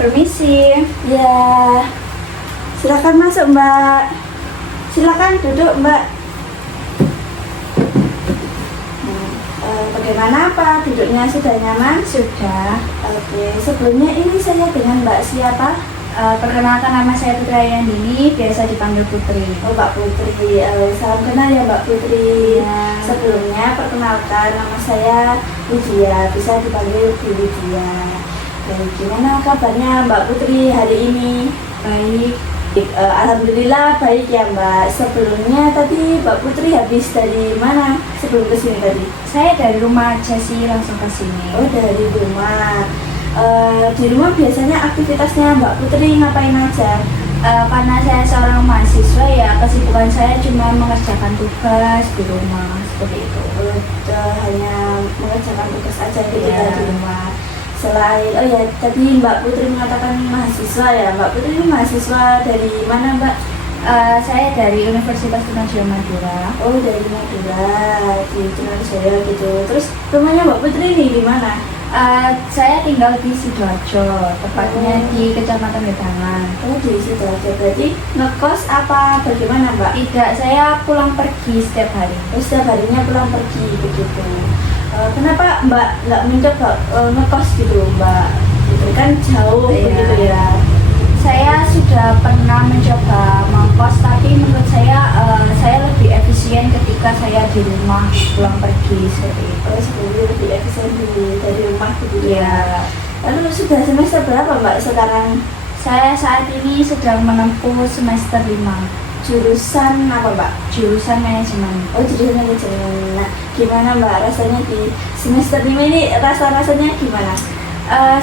Permisi. Ya, silakan masuk Mbak. Silakan duduk Mbak. Bagaimana Pak? Duduknya sudah nyaman? Sudah. Oke, sebelumnya ini saya dengan Mbak siapa? Perkenalkan, nama saya Putri Ayandini, biasa dipanggil Putri. Oh Mbak Putri, salam kenal ya Mbak Putri. Ya. Sebelumnya perkenalkan, nama saya Lydia, bisa dipanggil Bu Lydia. Dan gimana kabarnya Mbak Putri hari ini? Baik. Alhamdulillah baik ya Mbak. Sebelumnya tadi Mbak Putri habis dari mana sebelum kesini tadi? Saya dari rumah aja sih, langsung ke sini. Oh dari rumah. Di rumah biasanya aktivitasnya Mbak Putri ngapain aja? Karena saya seorang mahasiswa ya, kesibukan saya cuma mengerjakan tugas di rumah, seperti itu. Hanya mengerjakan tugas aja gitu Iya. di rumah. Selain, oh ya tadi Mbak Putri mengatakan mahasiswa ya. Mbak Putri ini mahasiswa dari mana Mbak? Saya dari Universitas Trisakti Madura. Oh dari Madura, di Trisakti gitu. Terus rumahnya Mbak Putri ini di mana? Saya tinggal di Sidoarjo, tepatnya di Kecamatan Wedangan. Oh di situ aja, berarti ngekos apa bagaimana Mbak? Tidak, saya pulang pergi setiap hari. Oh, setiap harinya pulang pergi begitu. Kenapa Mbak nggak mencoba ngekos gitu Mbak? Gitu kan jauh Iya. begitu ya. Saya sudah pernah mencoba mengkos, tapi menurut saya lebih efisien ketika saya di rumah pulang pergi seperti itu. Oh sebenarnya lebih efisien dari rumah begitu ya. Ya, Lalu sudah semester berapa Mbak sekarang? saya saat ini sedang menempuh semester 5, Jurusan apa Mbak? jurusan manajemen. Oh jurusan manajemen. Nah gimana Mbak rasanya di semester 5 ini rasanya gimana?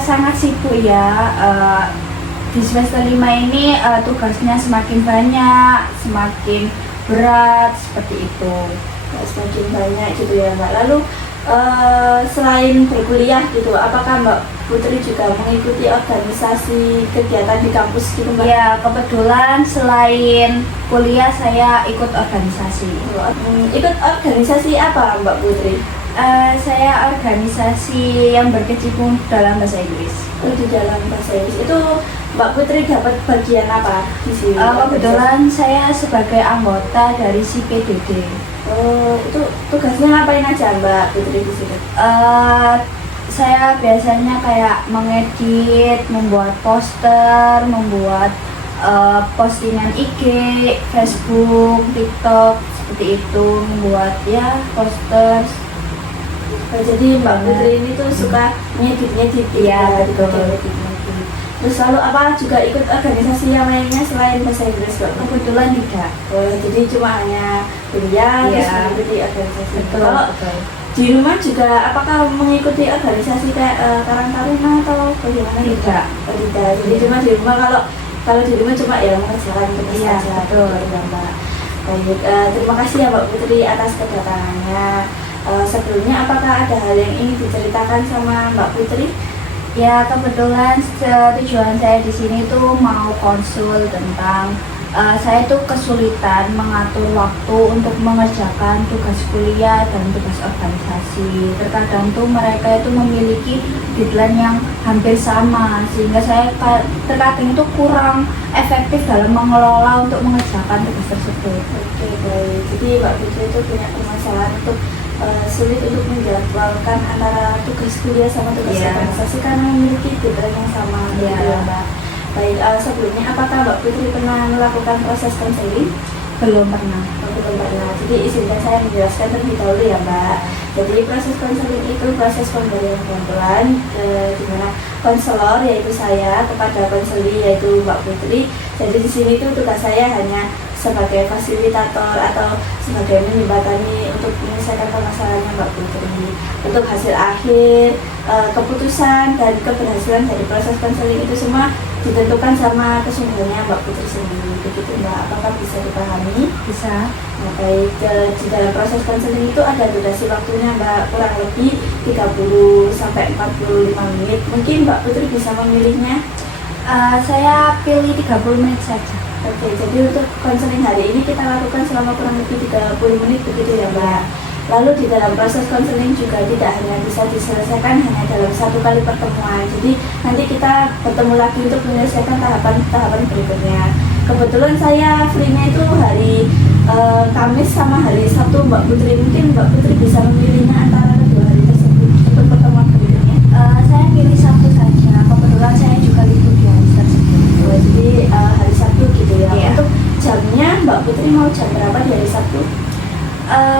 Sangat sibuk ya. Di semester 5 ini tugasnya semakin banyak, semakin berat seperti itu. Semakin banyak gitu ya Mbak. Lalu selain berkuliah gitu, apakah Mbak Putri juga mengikuti organisasi kegiatan di kampus gitu Mbak? Ya, kebetulan selain kuliah saya ikut organisasi. Ikut organisasi apa Mbak Putri? Saya organisasi yang berkecimpung dalam bahasa Inggris. Oh, di dalam bahasa Inggris itu Mbak Putri dapat bagian apa di sini? Kebetulan saya sebagai anggota dari CPDD. Oh, itu tugasnya ngapain aja Mbak Putri di sini? Saya biasanya kayak mengedit, membuat poster, membuat postingan IG, Facebook, TikTok, seperti itu, membuat ya poster. Jadi Mbak Putri ini tuh suka ngedit-ngedit Iya, betul. ngedit-ngedit. Terus lalu apa juga ikut organisasi yang lainnya selain bahasa Inggris Mbak? Kebetulan tidak. Oh, jadi cuma hanya kuliah Iya. terus mengikuti organisasi. Betul, Kalau betul. di rumah juga apakah mengikuti organisasi kayak Karang Taruna atau bagaimana? Tidak. Oh, tidak. Jadi cuma di rumah kalau di rumah cuma ya mengerjakan tugas Iya, saja. betul. Ya, Mbak. Baik, terima kasih ya Mbak Putri atas kedatangannya. Sebelumnya apakah ada hal yang ingin diceritakan sama Mbak Putri? Ya, kebetulan tujuan saya di sini tuh mau konsul tentang saya tuh kesulitan mengatur waktu untuk mengerjakan tugas kuliah dan tugas organisasi. Terkadang tuh mereka itu memiliki deadline yang hampir sama, sehingga saya terkadang itu kurang efektif dalam mengelola untuk mengerjakan tugas tersebut. Oke, baik. Jadi Mbak Putri itu punya permasalahan untuk sulit untuk menjadwalkan antara tugas kuliah sama tugas Iya. organisasi karena memiliki deadline yang sama gitu Iya. ya Mbak. Baik, sebelumnya apakah Mbak Putri pernah melakukan proses konseling? Belum pernah. Belum pernah. Jadi izinkan saya menjelaskan terlebih dahulu ya Mbak. Jadi proses konseling itu proses pemberian bantuan di mana konselor yaitu saya kepada konseli yaitu Mbak Putri. Jadi di sini tuh tugas saya hanya sebagai fasilitator atau sebagai menjembatani untuk menyelesaikan permasalahannya Mbak Putri. Untuk hasil akhir, keputusan dan keberhasilan dari proses konseling itu semua ditentukan sama kesungguhannya Mbak Putri sendiri. Begitu Mbak, apakah bisa dipahami? Bisa. Nah, baik, di dalam proses konseling itu ada durasi waktunya Mbak, kurang lebih 30 sampai 45 menit. Mungkin Mbak Putri bisa memilihnya. Saya pilih 30 menit saja. Oke, jadi untuk konseling hari ini kita lakukan selama kurang lebih 30 menit begitu ya Mbak. Lalu di dalam proses konseling juga tidak hanya bisa diselesaikan hanya dalam satu kali pertemuan. Jadi nanti kita bertemu lagi untuk menyelesaikan tahapan-tahapan berikutnya. Kebetulan saya free-nya itu hari Kamis sama hari Sabtu, Mbak Putri. Mungkin Mbak Putri bisa memilihnya antara kedua hari tersebut untuk pertemuan berikutnya. Saya pilih Sabtu saja. Kebetulan saya juga libur di hari tersebut. Jadi hari Sabtu gitu ya. Iya. Untuk jamnya Mbak Putri mau jam berapa di hari Sabtu?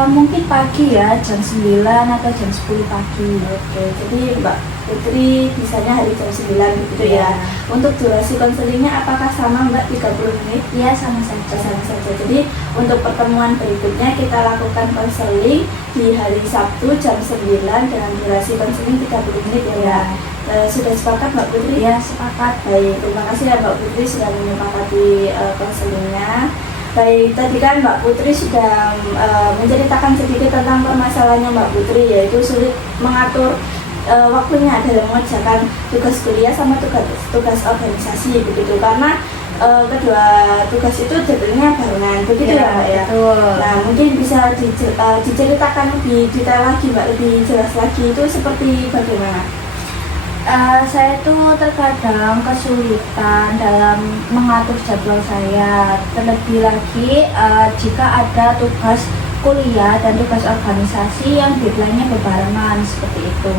Mungkin pagi ya, jam 9 atau jam 10 pagi. Oke, jadi Mbak Putri bisanya hari jam 9 gitu Iya. ya. Untuk durasi konselingnya apakah sama Mbak 30 menit? Ya, sama saja. Sama saja. Jadi untuk pertemuan berikutnya kita lakukan konseling di hari Sabtu jam 9 dengan durasi konseling 30 menit ya Mbak. Sudah sepakat Mbak Putri? Ya, sepakat. Baik, terima kasih ya Mbak Putri sudah menyepakati konselingnya. Baik, tadi kan Mbak Putri sudah menceritakan sedikit tentang permasalahannya Mbak Putri, yaitu sulit mengatur waktunya dalam mengerjakan tugas kuliah sama tugas organisasi begitu, karena kedua tugas itu jadinya barengan begitu ya Mbak ya. Betul. Nah, mungkin bisa diceritakan lebih detail lagi Mbak, lebih jelas lagi itu seperti bagaimana? Saya tuh terkadang kesulitan dalam mengatur jadwal saya. Terlebih lagi jika ada tugas kuliah dan tugas organisasi yang deadline-nya berbarengan seperti itu.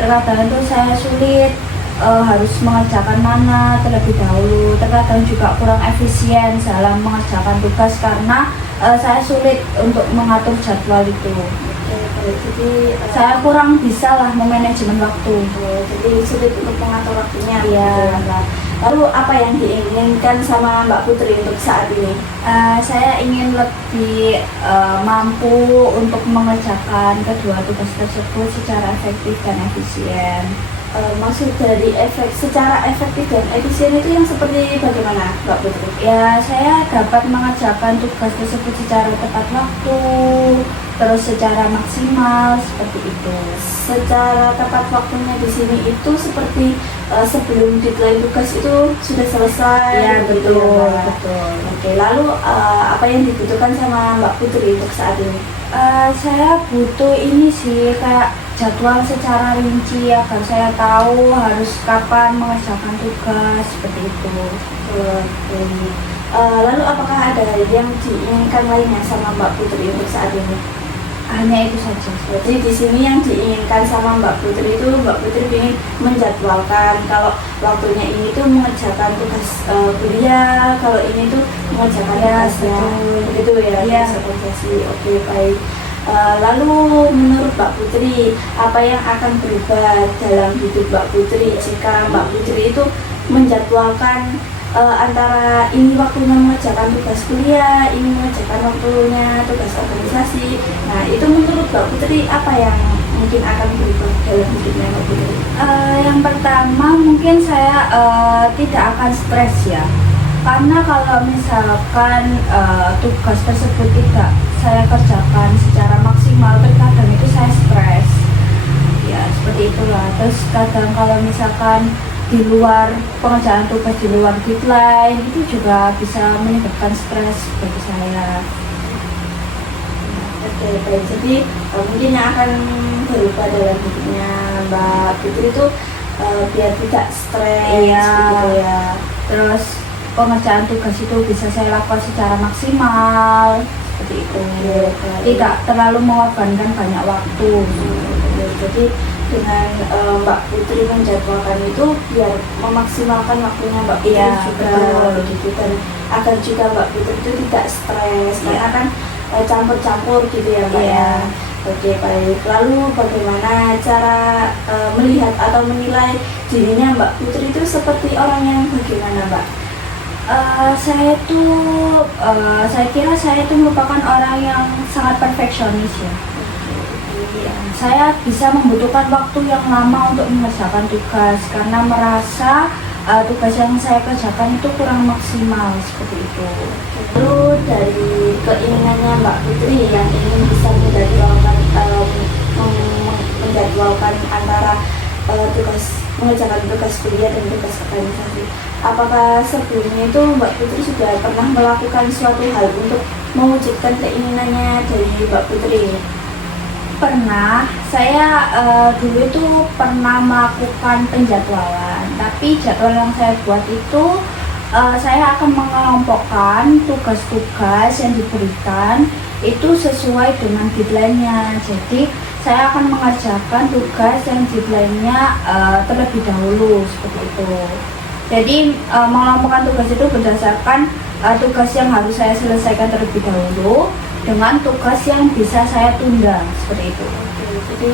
Terkadang itu saya sulit harus mengerjakan mana terlebih dahulu. Terkadang juga kurang efisien dalam mengerjakan tugas karena saya sulit untuk mengatur jadwal itu. Jadi Saya kurang bisa lah memanajemen waktu. jadi sulit untuk mengatur waktunya. Iya. gitu ya, Mbak. Lalu apa yang diinginkan sama Mbak Putri untuk saat ini? Saya ingin lebih mampu untuk mengerjakan kedua tugas tersebut secara efektif dan efisien. Maksud dari secara efektif dan efisien itu yang seperti bagaimana Mbak Putri? Ya, saya dapat mengerjakan tugas tersebut secara tepat waktu, terus secara maksimal seperti itu. Secara tepat waktunya di sini itu seperti sebelum deadline tugas itu sudah selesai. Ya, begitu betul, ya, Mbak? betul. Oke, lalu apa yang dibutuhkan sama Mbak Putri untuk saat ini? Saya butuh ini sih, kayak jadwal secara rinci agar saya tahu harus kapan mengerjakan tugas seperti itu. Oke. Lalu apakah ada yang diinginkan lainnya sama Mbak Putri untuk saat ini? Hanya itu saja. Jadi di sini yang diinginkan sama Mbak Putri itu Mbak Putri ingin menjadwalkan kalau waktunya ini tuh mengerjakan tugas kuliah, kalau ini tuh mengerjakan Ya, tugasnya, betul. begitu ya, Ya. tugas organisasi. Oke, baik. Lalu menurut Mbak Putri apa yang akan berubah dalam hidup Mbak Putri jika Mbak Putri itu menjadwalkan antara ini waktunya mengerjakan tugas kuliah, ini mengerjakan waktunya tugas organisasi. Nah, itu menurut Mbak Putri apa yang mungkin akan berubah dalam hidupnya Mbak Putri? Yang pertama mungkin saya tidak akan stres ya, karena kalau misalkan tugas tersebut tidak saya kerjakan secara maksimal, terkadang itu saya stres ya, seperti itulah. Terus kadang kalau misalkan di luar pengerjaan tugas, di luar deadline, itu juga bisa menyebabkan stres bagi saya. Oke, baik. Jadi mungkin yang akan berubah dalam hidupnya Mbak Putri itu biar tidak stres, Iya. gitu ya. Terus pengerjaan tugas itu bisa saya lakukan secara maksimal seperti itu, Oke. tidak terlalu mengorbankan banyak waktu. Jadi dengan Mbak Putri menjadwalkan itu biar memaksimalkan waktunya Mbak Putri Iya, juga, betul. begitu, dan agar juga Mbak Putri itu tidak stres, Iya. karena kan campur-campur gitu ya Mbak Iya. ya. Oke, baik. Lalu bagaimana cara melihat atau menilai dirinya Mbak Putri itu seperti orang yang bagaimana Mbak? Saya kira saya itu merupakan orang yang sangat perfeksionis ya. Iya, saya bisa membutuhkan waktu yang lama untuk mengerjakan tugas karena merasa tugas yang saya kerjakan itu kurang maksimal seperti itu. Lalu dari keinginannya Mbak Putri yang ingin bisa menjadwalkan antara mengerjakan tugas kuliah dan tugas organisasi, apakah sebelumnya itu Mbak Putri sudah pernah melakukan suatu hal untuk mewujudkan keinginannya dari Mbak Putri ini? Pernah, saya dulu itu pernah melakukan penjadwalan, tapi jadwal yang saya buat itu saya akan mengelompokkan tugas-tugas yang diberikan itu sesuai dengan deadline-nya. Jadi saya akan mengerjakan tugas yang deadline-nya terlebih dahulu seperti itu. Jadi mengelompokkan tugas itu berdasarkan tugas yang harus saya selesaikan terlebih dahulu dengan tugas yang bisa saya tunda seperti itu. Oke, jadi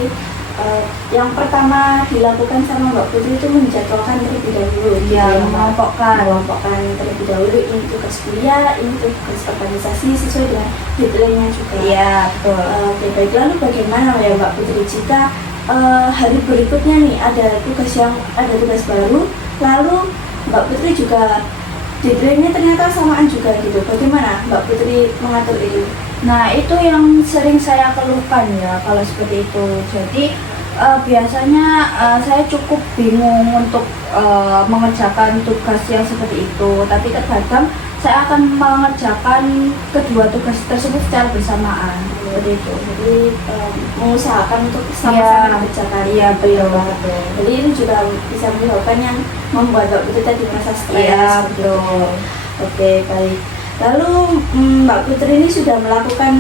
yang pertama dilakukan sama Mbak Putri itu menjadwalkan terlebih dahulu. Ya, Mbak? mengelompokkan Terlebih dahulu ini tugas kuliah, ini tugas organisasi sesuai dengan deadline-nya juga. Iya, betul. Oke, baik. Lalu bagaimana ya Mbak Putri jika hari berikutnya nih ada tugas baru, lalu Mbak Putri juga deadline-nya ternyata samaan juga gitu. Bagaimana Mbak Putri mengatur itu? Nah, itu yang sering saya keluhkan ya kalau seperti itu. Jadi biasanya saya cukup bingung untuk mengerjakan tugas yang seperti itu. Tapi terkadang saya akan mengerjakan kedua tugas tersebut secara bersamaan. Seperti itu. Jadi mengusahakan untuk Iya, sama-sama mengerjakan. iya, gitu ya, betul, Mbak. betul. Jadi itu juga bisa menyebabkan yang membuat Mbak Putri tadi merasa stres. Iya, gitu. betul. Oke, baik. Lalu Mbak Putri ini sudah melakukan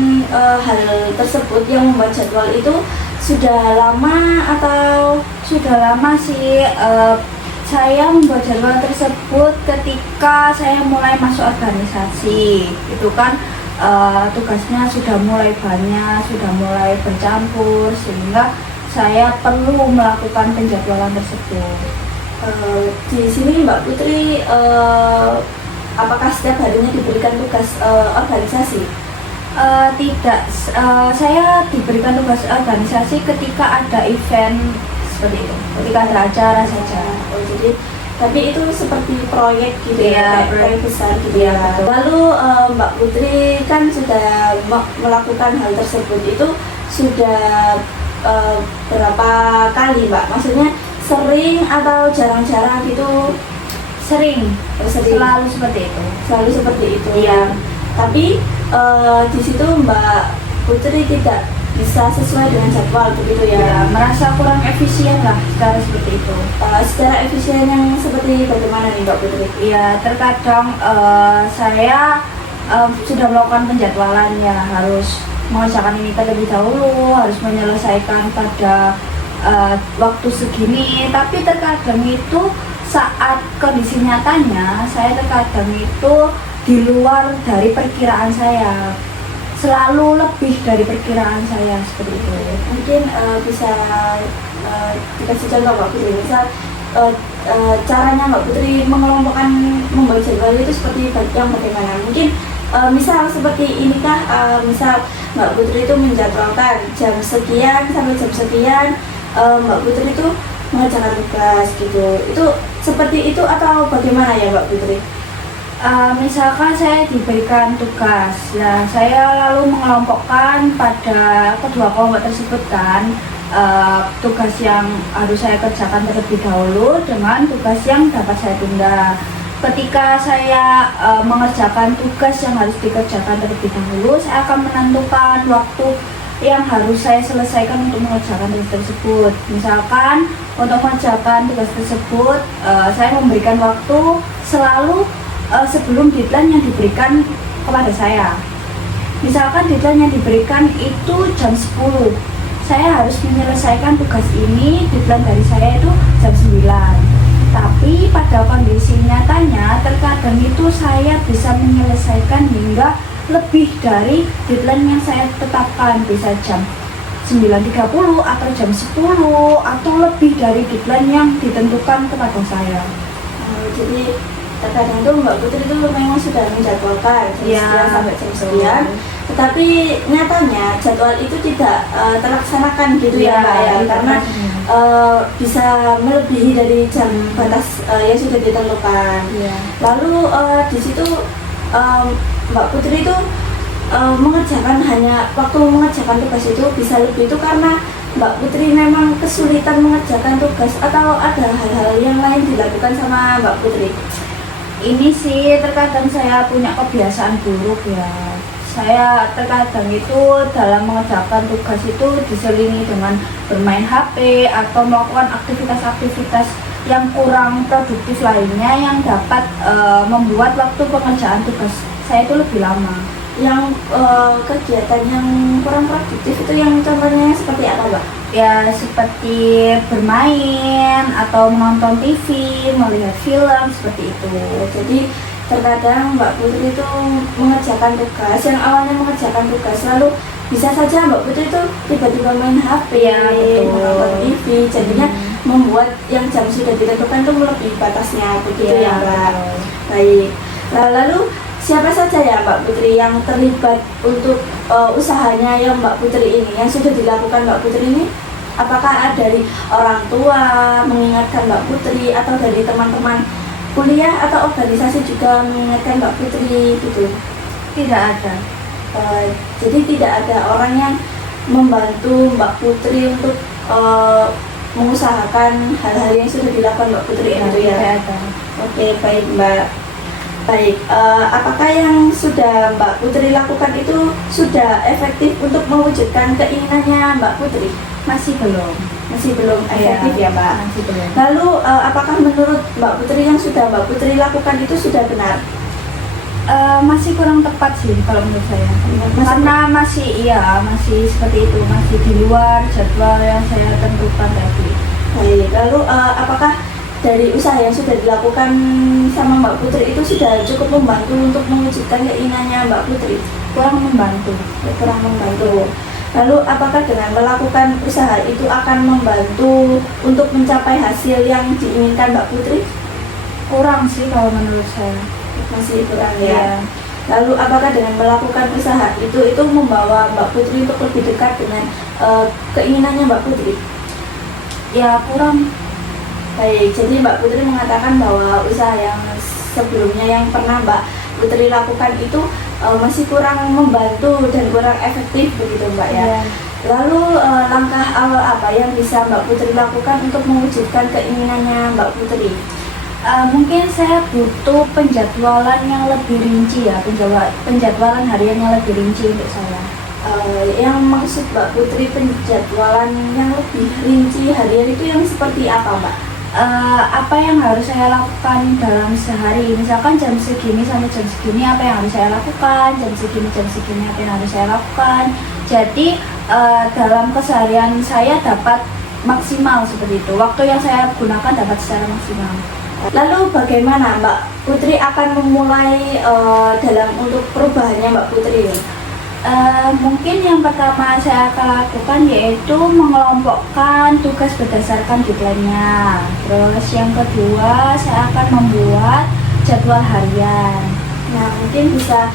hal tersebut yang membuat jadwal itu sudah lama atau Sudah lama sih. Saya membuat jadwal tersebut ketika saya mulai masuk organisasi. Itu kan tugasnya sudah mulai banyak, sudah mulai bercampur, sehingga saya perlu melakukan penjadwalan tersebut. di sini Mbak Putri apakah setiap harinya diberikan tugas organisasi? Tidak, saya diberikan tugas organisasi ketika ada event seperti itu, ketika ada acara saja. Oh, jadi tapi itu seperti proyek gitu Iya, ya, kayak proyek besar gitu Iya, ya. betul. Lalu Mbak Putri kan sudah melakukan hal tersebut itu sudah berapa kali Mbak? Maksudnya sering atau jarang-jarang gitu? Sering, Sering. selalu seperti itu. Selalu seperti itu. Iya. Tapi di situ Mbak Putri tidak bisa sesuai dengan jadwal begitu Ya, ya. merasa kurang efisien lah secara seperti itu. Secara efisien yang seperti bagaimana nih Mbak Putri? Ya, terkadang saya sudah melakukan penjadwalan ya, harus mengerjakan ini terlebih dahulu, harus menyelesaikan pada waktu segini. Tapi terkadang itu saat kondisi nyatanya, saya terkadang itu di luar dari perkiraan saya, selalu lebih dari perkiraan saya seperti itu. Mungkin bisa dikasih contoh Mbak Putri. Misal caranya Mbak Putri membuat jadwal itu seperti yang bagaimana? Mungkin misal seperti inikah, misal Mbak Putri itu menjadwalkan jam sekian sampai jam sekian Mbak Putri itu mengerjakan tugas gitu. Itu seperti itu atau bagaimana ya Mbak Putri? Misalkan saya diberikan tugas, nah saya lalu mengelompokkan pada kedua kelompok tersebut kan, tugas yang harus saya kerjakan terlebih dahulu dengan tugas yang dapat saya tunda. Ketika saya mengerjakan tugas yang harus dikerjakan terlebih dahulu, saya akan menentukan waktu yang harus saya selesaikan untuk mengerjakan tugas tersebut. Misalkan untuk mengerjakan tugas tersebut, saya memberikan waktu selalu sebelum deadline yang diberikan kepada saya. Misalkan deadline yang diberikan itu jam 10, saya harus menyelesaikan tugas ini, deadline dari saya itu jam 9. Tapi pada kondisi nyatanya terkadang itu saya bisa menyelesaikan hingga lebih dari deadline yang saya tetapkan, bisa jam 9.30 atau jam 10 atau lebih dari deadline yang ditentukan kepada saya. Jadi terkadang tuh Mbak Putri itu memang sudah menjadwalkan jam Ya, sekian sampai jam betul. sekian, tetapi nyatanya jadwal itu tidak terlaksanakan gitu ya Mbak ya, karena bisa melebihi dari jam batas yang sudah ditentukan. Ya. Lalu di situ Mbak Putri itu mengerjakan waktu mengerjakan tugas itu bisa lebih itu karena Mbak Putri memang kesulitan mengerjakan tugas atau ada hal-hal yang lain dilakukan sama Mbak Putri? Ini sih terkadang saya punya kebiasaan buruk ya. Saya terkadang itu dalam mengerjakan tugas itu diselingi dengan bermain HP atau melakukan aktivitas-aktivitas yang kurang produktif lainnya yang dapat membuat waktu pengerjaan tugas saya itu lebih lama. Yang kegiatan yang kurang produktif itu yang contohnya seperti apa, Mbak? Ya seperti bermain atau menonton TV, melihat film seperti itu. Jadi terkadang Mbak Putri itu mengerjakan tugas, yang awalnya mengerjakan tugas lalu bisa saja Mbak Putri itu tiba-tiba main HP, Ya, betul. menonton TV, jadinya membuat yang jam sudah ditentukan itu melebihi batasnya begitu ya, Mbak. Betul. Baik. Nah, lalu siapa saja ya Mbak Putri yang terlibat untuk usahanya yang Mbak Putri ini, yang sudah dilakukan Mbak Putri ini? Apakah dari orang tua mengingatkan Mbak Putri atau dari teman-teman kuliah atau organisasi juga mengingatkan Mbak Putri gitu? Tidak ada. Jadi tidak ada orang yang membantu Mbak Putri untuk mengusahakan hal-hal yang sudah dilakukan Mbak Putri itu ya? Tidak ada. Oke, baik Mbak. Baik, apakah yang sudah Mbak Putri lakukan itu sudah efektif untuk mewujudkan keinginannya Mbak Putri? Masih belum. Masih belum efektif ya Mbak? Masih belum. Lalu apakah menurut Mbak Putri yang sudah Mbak Putri lakukan itu sudah benar? Masih kurang tepat sih kalau menurut saya. Karena masih seperti itu, masih di luar jadwal yang saya tentukan tadi. Baik, lalu apakah dari usaha yang sudah dilakukan sama Mbak Putri itu sudah cukup membantu untuk mewujudkan keinginannya Mbak Putri? Kurang membantu. Kurang membantu. Lalu apakah dengan melakukan usaha itu akan membantu untuk mencapai hasil yang diinginkan Mbak Putri? Kurang sih kalau menurut saya. Masih kurang ya. Iya. Lalu apakah dengan melakukan usaha itu membawa Mbak Putri untuk lebih dekat dengan keinginannya Mbak Putri? Ya kurang. Baik, jadi Mbak Putri mengatakan bahwa usaha yang sebelumnya yang pernah Mbak Putri lakukan itu masih kurang membantu dan kurang efektif begitu Mbak ya. Iya. Lalu langkah awal apa yang bisa Mbak Putri lakukan untuk mewujudkan keinginannya Mbak Putri? Mungkin saya butuh penjadwalan yang lebih rinci ya, penjadwalan harian yang lebih rinci untuk saya. Yang maksud Mbak Putri penjadwalan yang lebih rinci harian itu yang seperti apa Mbak? Apa yang harus saya lakukan dalam sehari, misalkan jam segini sampai jam segini apa yang harus saya lakukan, jam segini apa yang harus saya lakukan. Jadi dalam keseharian saya dapat maksimal seperti itu, waktu yang saya gunakan dapat secara maksimal. Lalu bagaimana Mbak Putri akan memulai dalam untuk perubahannya Mbak Putri? Mungkin yang pertama saya akan lakukan yaitu mengelompokkan tugas berdasarkan deadline-nya. Terus yang kedua saya akan membuat jadwal harian. Nah, mungkin bisa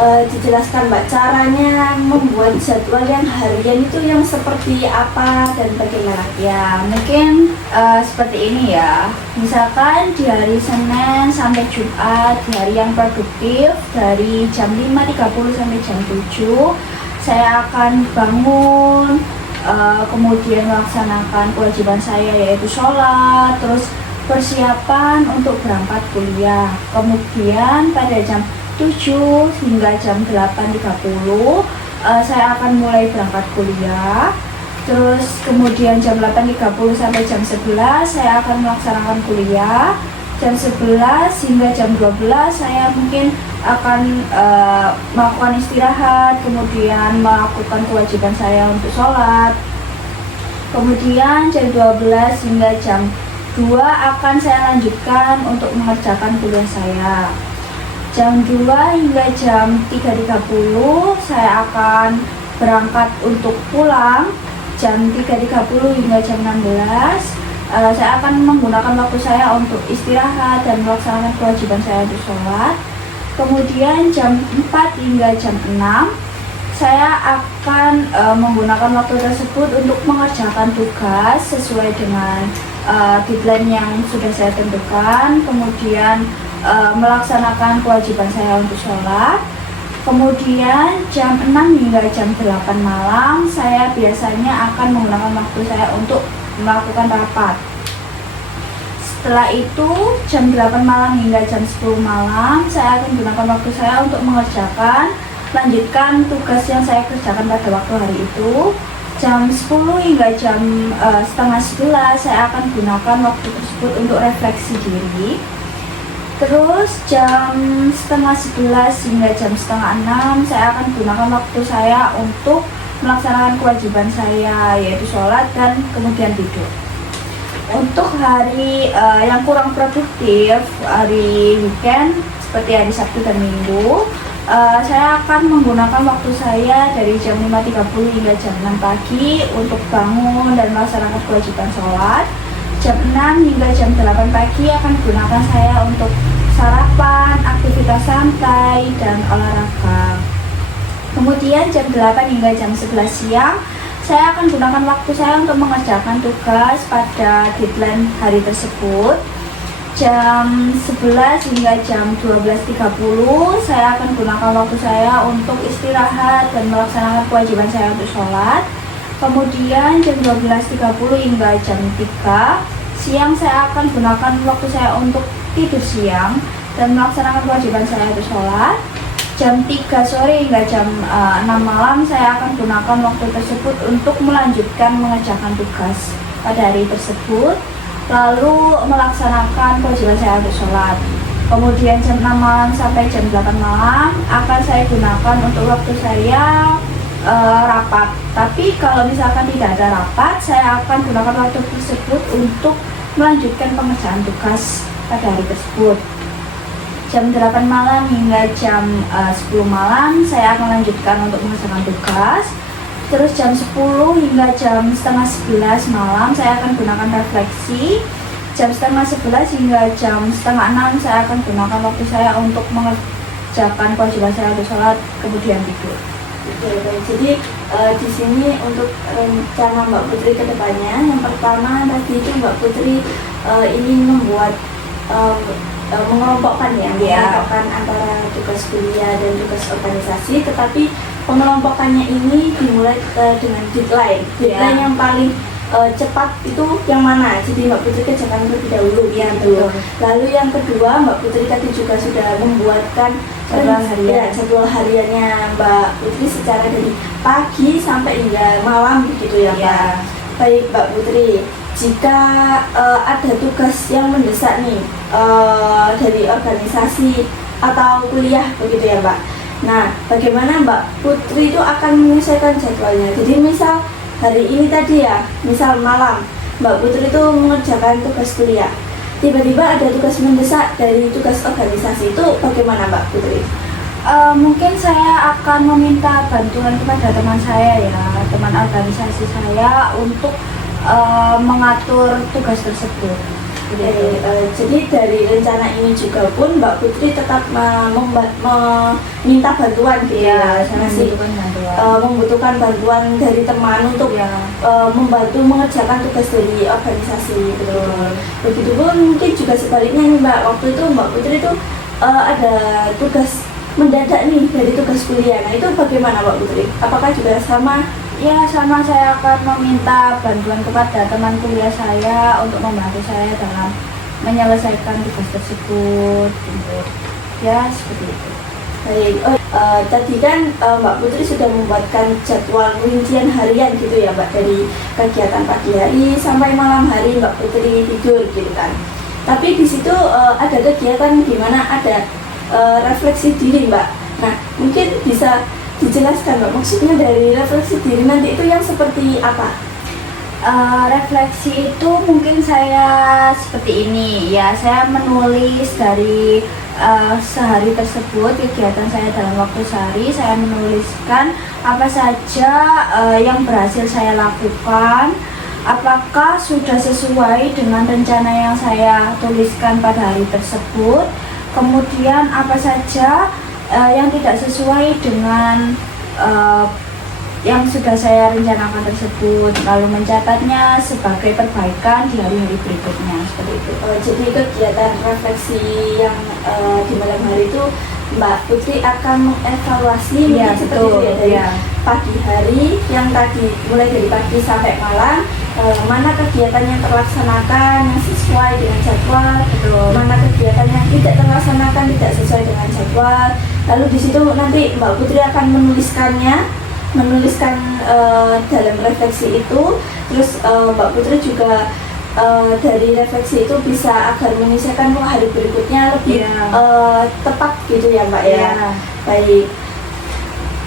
dijelaskan Mbak caranya membuat jadwal yang harian itu yang seperti apa dan bagaimana? Ya mungkin seperti ini ya. Misalkan di hari Senin sampai Jumat, di hari yang produktif dari jam 5.30 sampai jam 7 saya akan bangun, kemudian melaksanakan kewajiban saya yaitu sholat, terus persiapan untuk berangkat kuliah. Kemudian pada jam 7 hingga jam 8.30 saya akan mulai berangkat kuliah. Terus kemudian jam 8.30 sampai jam 11 saya akan melaksanakan kuliah. Jam 11 hingga jam 12 saya mungkin akan melakukan istirahat, kemudian melakukan kewajiban saya untuk sholat. Kemudian jam 12 hingga jam 2 akan saya lanjutkan untuk mengerjakan kuliah saya. Jam 2 hingga jam 3.30 saya akan berangkat untuk pulang. Jam 3.30 hingga jam 16 saya akan menggunakan waktu saya untuk istirahat dan melaksanakan kewajiban saya untuk sholat. Kemudian jam 4 hingga jam 6 saya akan menggunakan waktu tersebut untuk mengerjakan tugas sesuai dengan deadline yang sudah saya tentukan. Kemudian melaksanakan kewajiban saya untuk sholat. Kemudian jam 6 hingga jam 8 malam saya biasanya akan menggunakan waktu saya untuk melakukan rapat. Setelah itu jam 8 malam hingga jam 10 malam saya akan menggunakan waktu saya untuk mengerjakan lanjutkan tugas yang saya kerjakan pada waktu hari itu. Jam 10 hingga jam setengah 11 saya akan gunakan waktu tersebut untuk refleksi diri. Terus jam setengah 11 hingga jam setengah 6 saya akan gunakan waktu saya untuk melaksanakan kewajiban saya, yaitu sholat dan kemudian tidur. Untuk hari yang kurang produktif, hari weekend seperti hari Sabtu dan Minggu, saya akan menggunakan waktu saya dari jam 5.30 hingga jam 6 pagi untuk bangun dan melaksanakan kewajiban sholat. Jam 6 hingga jam 8 pagi akan gunakan saya untuk sarapan, aktivitas santai, dan olahraga. Kemudian jam 8 hingga jam 11 siang saya akan gunakan waktu saya untuk mengerjakan tugas pada deadline hari tersebut. Jam 11 hingga jam 12.30 saya akan gunakan waktu saya untuk istirahat dan melaksanakan kewajiban saya untuk sholat. Kemudian jam 12.30 hingga jam 3 siang saya akan gunakan waktu saya untuk tidur siang dan melaksanakan kewajiban saya untuk sholat. Jam 3 sore hingga jam 6 malam saya akan gunakan waktu tersebut untuk melanjutkan mengerjakan tugas pada hari tersebut, lalu melaksanakan kewajiban saya untuk sholat. Kemudian jam 6 malam sampai jam 8 malam akan saya gunakan untuk waktu saya rapat. Tapi kalau misalkan tidak ada rapat, saya akan gunakan waktu tersebut untuk melanjutkan pengerjaan tugas pada hari tersebut. Jam 8 malam hingga jam 10 malam saya akan lanjutkan untuk mengerjakan tugas. Terus jam 10 hingga jam setengah 11 malam saya akan gunakan refleksi. Jam setengah 11 hingga jam setengah 6 saya akan gunakan waktu saya untuk mengerjakan kewajiban saya untuk sholat, kemudian tidur. Oke, baik. Jadi di sini untuk rencana Mbak Putri ke depannya, yang pertama tadi itu Mbak Putri ingin membuat mengelompokkan mengelompokkan antara tugas kuliah dan tugas organisasi, tetapi pengelompokannya ini dimulai dengan deadline yang paling cepat itu yang mana? Jadi Mbak Putri kerjakan terlebih dahulu gitu. Lalu yang kedua, Mbak Putri tadi juga sudah membuatkan jadwal hariannya Mbak Putri secara dari pagi sampai hingga malam begitu ya Mbak. Baik Mbak Putri, jika ada tugas yang mendesak nih dari organisasi atau kuliah begitu ya Mbak. Nah, bagaimana Mbak Putri itu akan menyelesaikan jadwalnya? Jadi misal hari ini tadi ya, misal malam Mbak Putri itu mengerjakan tugas kuliah, tiba-tiba ada tugas mendesak dari tugas organisasi, itu bagaimana Mbak Putri? Mungkin saya akan meminta bantuan kepada teman saya ya, teman organisasi saya untuk mengatur tugas tersebut. Jadi dari rencana ini juga pun Mbak Putri tetap meminta bantuan gitu ya, masih membutuhkan bantuan dari teman untuk membantu mengerjakan tugas dari organisasi. Betul. Begitupun mungkin juga sebaliknya nih Mbak, waktu itu Mbak Putri itu ada tugas mendadak nih dari tugas kuliah. Nah itu bagaimana Mbak Putri? Apakah juga sama? Ya, sama, saya akan meminta bantuan kepada teman kuliah saya untuk membantu saya dalam menyelesaikan tugas tersebut. Ya, seperti itu. Baik, tadi kan Mbak Putri sudah membuatkan jadwal rincian harian gitu ya Mbak, dari kegiatan pagi hari sampai malam hari Mbak Putri tidur gitu kan. Tapi di situ ada kegiatan di mana ada refleksi diri Mbak. Nah, mungkin bisa dijelaskan Mbak, maksudnya dari refleksi diri nanti itu yang seperti apa? Refleksi itu mungkin saya seperti ini ya, saya menulis dari sehari tersebut, kegiatan saya dalam waktu sehari, saya menuliskan apa saja yang berhasil saya lakukan, apakah sudah sesuai dengan rencana yang saya tuliskan pada hari tersebut, kemudian apa saja yang tidak sesuai dengan yang sudah saya rencanakan tersebut, lalu mencatatnya sebagai perbaikan di hari-hari berikutnya, seperti itu. Jadi kegiatan refleksi yang di malam hari itu Mbak Putri akan mengevaluasi ya, seperti itu ya, dari pagi hari yang tadi mulai dari pagi sampai malam mana kegiatan yang terlaksanakan yang sesuai dengan jadwal, mana kegiatan yang tidak terlaksanakan tidak sesuai dengan jadwal. Lalu di situ nanti Mbak Putri akan menuliskan dalam refleksi itu. Terus Mbak Putri juga dari refleksi itu bisa agar menyesuaikan hari berikutnya lebih tepat gitu ya Mbak ya. Baik,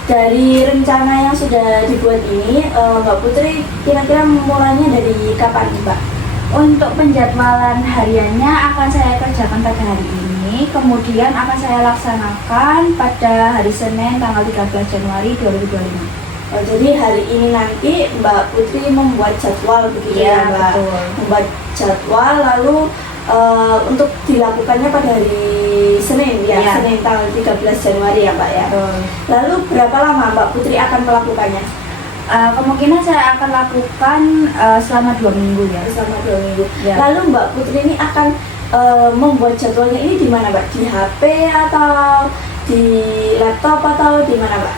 dari rencana yang sudah dibuat ini Mbak Putri kira-kira mulainya dari kapan Mbak? Untuk penjadwalan hariannya akan saya kerjakan pada hari ini, kemudian akan saya laksanakan pada hari Senin tanggal 13 Januari 2025. Jadi hari ini nanti Mbak Putri membuat jadwal begitu ya Mbak? Betul. Membuat jadwal lalu untuk dilakukannya pada hari Senin ya, Senin tanggal 13 Januari ya Mbak ya. Betul. Lalu berapa lama Mbak Putri akan melakukannya? Kemungkinan saya akan lakukan selama 2 minggu ya. Selama 2 minggu. Ya. Lalu Mbak Putri ini akan membuat jadwalnya ini di mana Mbak? Di HP atau di laptop atau di mana Mbak?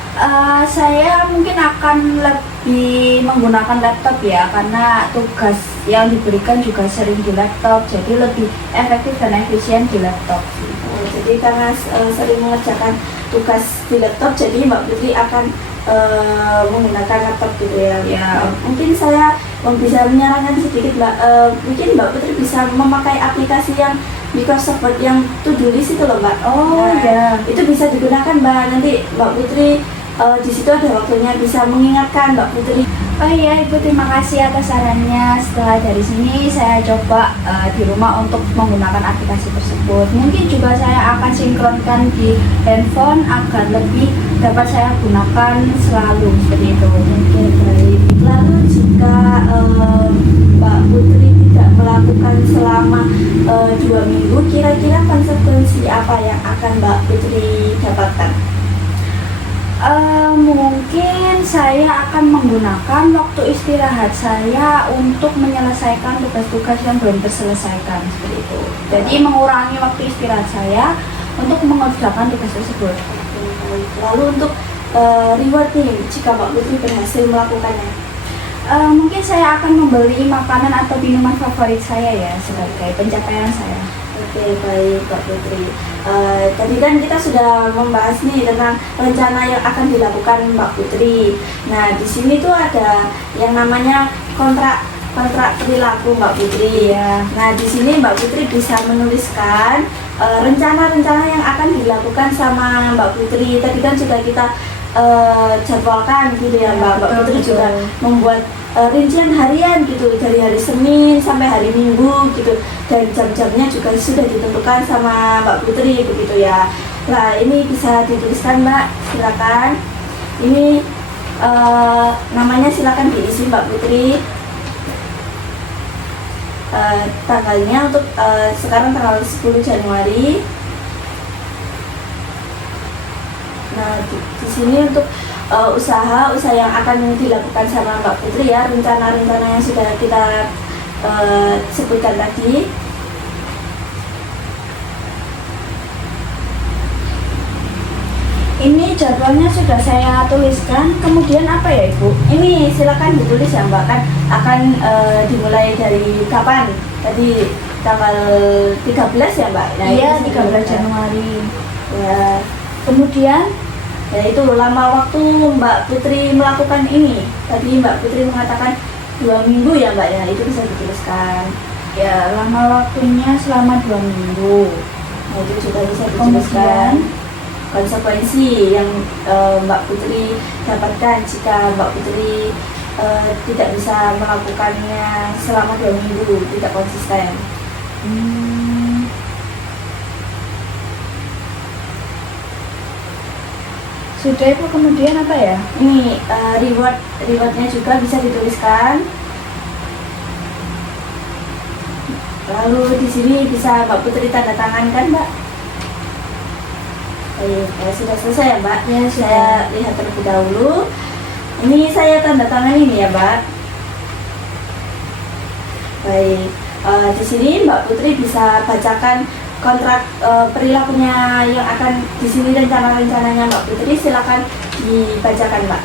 Saya mungkin akan lebih menggunakan laptop ya, karena tugas yang diberikan juga sering di laptop, jadi lebih efektif dan efisien di laptop. Jadi karena sering mengerjakan tugas di laptop, jadi Mbak Putri akan menggunakan laptop gitu ya. Mungkin saya bisa menyarankan sedikit Mbak, mungkin Mbak Putri bisa memakai aplikasi yang Microsoft Word yang to-do list itu loh Mbak. Itu bisa digunakan Mbak. Nanti Mbak Putri di situ ada waktunya bisa mengingatkan Mbak Putri. Oh iya Ibu, terima kasih atas sarannya. Setelah dari sini saya coba di rumah untuk menggunakan aplikasi tersebut. Mungkin juga saya akan sinkronkan di handphone agar lebih dapat saya gunakan selalu seperti itu. Oke, baik. Lalu jika Mbak Putri tidak melakukan selama 2 minggu, kira-kira konsekuensi apa yang akan Mbak Putri dapatkan? Mungkin saya akan menggunakan waktu istirahat saya untuk menyelesaikan tugas-tugas yang belum terselesaikan seperti itu. Jadi mengurangi waktu istirahat saya untuk mengerjakan tugas tersebut. Lalu untuk reward nih, jika Mbak Putri berhasil melakukannya? Mungkin saya akan membeli makanan atau minuman favorit saya ya, sebagai pencapaian saya. Oke, baik Mbak Putri. Tadi kan kita sudah membahas nih tentang rencana yang akan dilakukan Mbak Putri. Nah, di sini tuh ada yang namanya kontrak perilaku Mbak Putri. Nah, di sini Mbak Putri bisa menuliskan rencana-rencana yang akan dilakukan sama Mbak Putri. Tadi kan sudah kita jadwalkan gitu ya Mbak. Mbak Putri juga membuat rincian harian gitu dari hari Senin sampai hari Minggu gitu, dan jam-jamnya juga sudah ditentukan sama Mbak Putri begitu ya. Nah, ini bisa dituliskan Mbak, silakan. Ini namanya silakan diisi Mbak Putri. Tanggalnya untuk sekarang tanggal 10 Januari. Nah, di sini untuk usaha yang akan dilakukan sama Mbak Putri ya, rencana-rencana yang sudah kita sebutkan tadi. Ini jadwalnya sudah saya tuliskan, kemudian apa ya Ibu? Ini silakan ditulis ya Mbak, kan akan dimulai dari kapan? Tadi tanggal 13 ya Mbak? Nah, iya, 13 Januari. Ya, kemudian ya itu lama waktu Mbak Putri melakukan ini. Tadi Mbak Putri mengatakan 2 minggu ya Mbak ya, itu bisa dituliskan. Ya, lama waktunya selama 2 minggu. Nah, itu juga bisa dituliskan. Konsekuensi yang Mbak Putri dapatkan jika Mbak Putri tidak bisa melakukannya selama 2 minggu, tidak konsisten. Sudah Ibu, kemudian apa ya? Ini rewardnya juga bisa dituliskan. Lalu di sini bisa Mbak Putri tanda tangan kan Mbak? Sudah selesai ya Mbak? Ya, saya lihat terlebih dahulu. Ini saya tanda tangan ini ya Mbak. Baik, di sini Mbak Putri bisa bacakan kontrak perilakunya yang akan di sini, rencana-rencananya Mbak Putri, silakan dibacakan Mbak.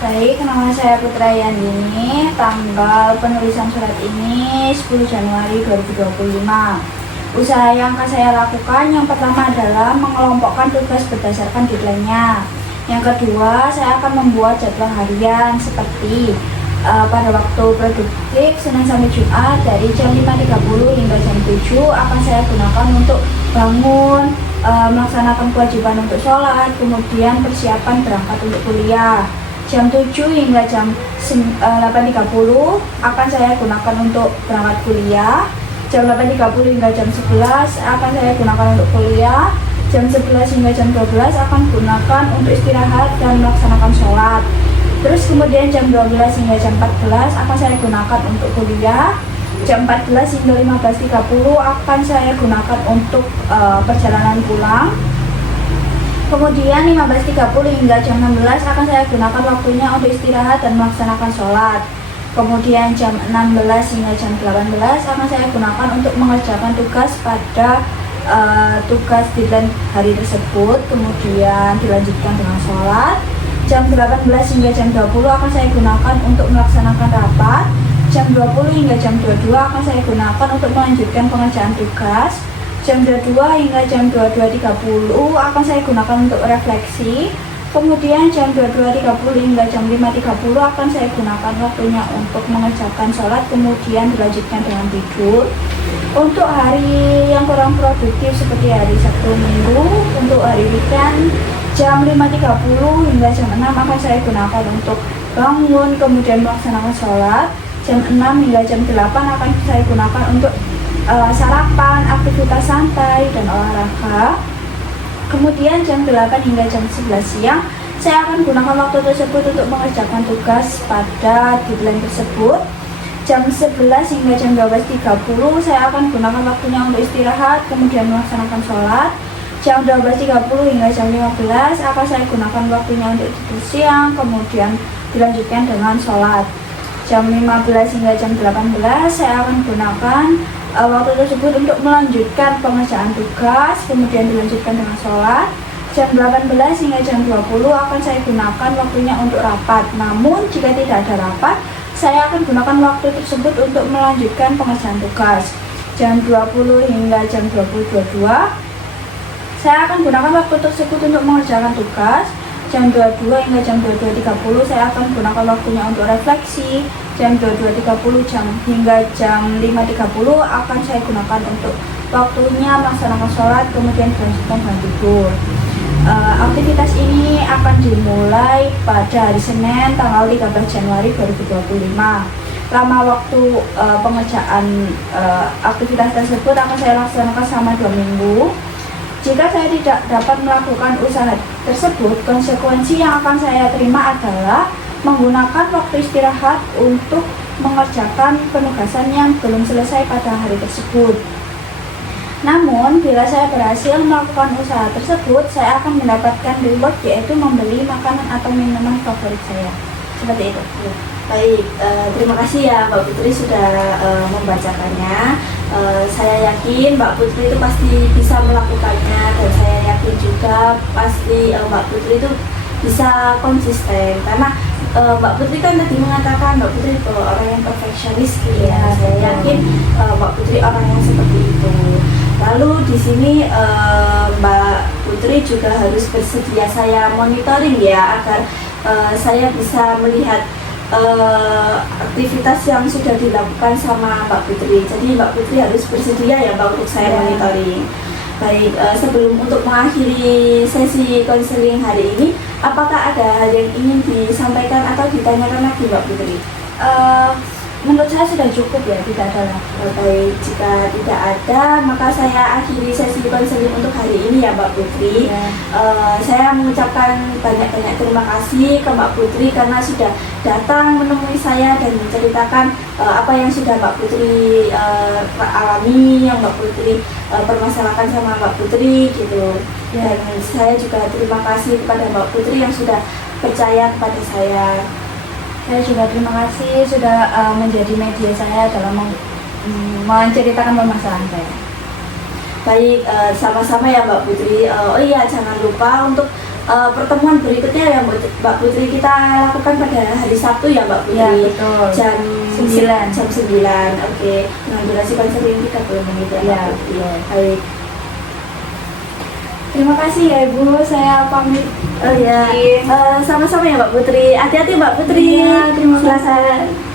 Baik, nama saya Putra Yandini. Tanggal penulisan surat ini 10 Januari 2025. Usaha yang akan saya lakukan yang pertama adalah mengelompokkan tugas berdasarkan deadline-nya. Yang kedua, saya akan membuat jadwal harian seperti pada waktu produktif Senin sampai Jumat dari jam 5.30 hingga jam 7 akan saya gunakan untuk bangun, melaksanakan kewajiban untuk sholat, kemudian persiapan berangkat untuk kuliah. Jam 7 hingga jam 8.30 akan saya gunakan untuk berangkat kuliah. Jam 8.30 hingga jam 11 akan saya gunakan untuk kuliah. Jam 11 hingga jam 12 akan gunakan untuk istirahat dan melaksanakan sholat. Terus kemudian jam 12 hingga jam 14 akan saya gunakan untuk kuliah. Jam 14 hingga 15.30 akan saya gunakan untuk perjalanan pulang. Kemudian 15.30 hingga jam 16 akan saya gunakan waktunya untuk istirahat dan melaksanakan sholat. Kemudian jam 16 hingga jam 18 akan saya gunakan untuk mengerjakan tugas pada tugas deadline hari tersebut. Kemudian dilanjutkan dengan sholat. Jam 18 hingga jam 20 akan saya gunakan untuk melaksanakan rapat. Jam 20 hingga jam 22 akan saya gunakan untuk melanjutkan pengerjaan tugas. Jam 22 hingga jam 22.30 akan saya gunakan untuk refleksi. Kemudian jam 22.30 hingga jam 5.30 akan saya gunakan waktunya untuk mengerjakan sholat, kemudian dilanjutkan dengan tidur. Untuk hari yang kurang produktif seperti hari Sabtu Minggu, untuk hari weekend jam 5.30 hingga jam 6 akan saya gunakan untuk bangun, kemudian melaksanakan sholat. Jam 6 hingga jam 8 akan saya gunakan untuk sarapan, aktivitas santai, dan olahraga. Kemudian jam 8 hingga jam 11 siang saya akan gunakan waktu tersebut untuk mengerjakan tugas pada deadline tersebut. Jam 11 hingga jam 12.30 saya akan gunakan waktunya untuk istirahat, kemudian melaksanakan sholat. Jam 12.30 hingga jam 15 akan saya gunakan waktunya untuk tidur siang, kemudian dilanjutkan dengan sholat. Jam 15 hingga jam 18 saya akan gunakan waktu tersebut untuk melanjutkan pengerjaan tugas, kemudian dilanjutkan dengan sholat. Jam 18 hingga jam 20 akan saya gunakan waktunya untuk rapat. Namun jika tidak ada rapat, saya akan gunakan waktu tersebut untuk melanjutkan pengerjaan tugas. Jam 20 hingga jam 20.22 saya akan gunakan waktu tersebut untuk mengerjakan tugas. Jam 22 hingga jam 22.30 saya akan gunakan waktunya untuk refleksi. Jam 22.30 hingga jam 5.30 akan saya gunakan untuk waktunya melaksanakan sholat, kemudian dilanjutkan dengan tidur. Aktivitas ini akan dimulai pada hari Senin tanggal 13 Januari 2025. Lama waktu pengerjaan aktivitas tersebut akan saya laksanakan selama 2 minggu. Jika saya tidak dapat melakukan usaha tersebut, konsekuensi yang akan saya terima adalah menggunakan waktu istirahat untuk mengerjakan penugasan yang belum selesai pada hari tersebut. Namun, bila saya berhasil melakukan usaha tersebut, saya akan mendapatkan reward, yaitu membeli makanan atau minuman favorit saya. Seperti itu. Baik, terima kasih ya Mbak Putri sudah membacakannya. Saya yakin Mbak Putri itu pasti bisa melakukannya, dan saya yakin juga pasti Mbak Putri itu bisa konsisten, karena Mbak Putri kan tadi mengatakan Mbak Putri itu orang yang perfeksionis gitu ya. Saya yakin Mbak Putri orang yang seperti itu. Lalu di sini Mbak Putri juga harus bersedia saya monitoring ya, agar saya bisa melihat aktivitas yang sudah dilakukan sama Mbak Putri. Jadi Mbak Putri harus bersedia ya Mbak untuk saya monitoring. Baik, sebelum untuk mengakhiri sesi konseling hari ini, apakah ada hal yang ingin disampaikan atau ditanyakan lagi Mbak Putri? Menurut saya sudah cukup ya, tidak ada lagi. Baik, jika tidak ada, maka saya akhiri sesi konseling untuk hari ini ya Mbak Putri. Saya mengucapkan banyak-banyak terima kasih ke Mbak Putri karena sudah datang menemui saya dan menceritakan apa yang sudah Mbak Putri alami, yang Mbak Putri permasalahkan sama Mbak Putri gitu. Dan saya juga terima kasih kepada Mbak Putri yang sudah percaya kepada saya. Saya juga terima kasih sudah menjadi media saya dalam menceritakan permasalahan saya. Baik, sama-sama ya Mbak Putri. Oh iya, jangan lupa untuk pertemuan berikutnya ya Mbak Putri kita lakukan pada hari Sabtu ya Mbak Putri. Ya, betul. Jam 9. Jam 9. Oke. Dengan durasi konseling 30 menit ya Mbak Ya, Putri. betul. Baik. Terima kasih ya Ibu, saya pamit. Oh ya, izin. sama-sama ya Mbak Putri. Hati-hati Mbak Putri. Iya, terima kasih. Silakan.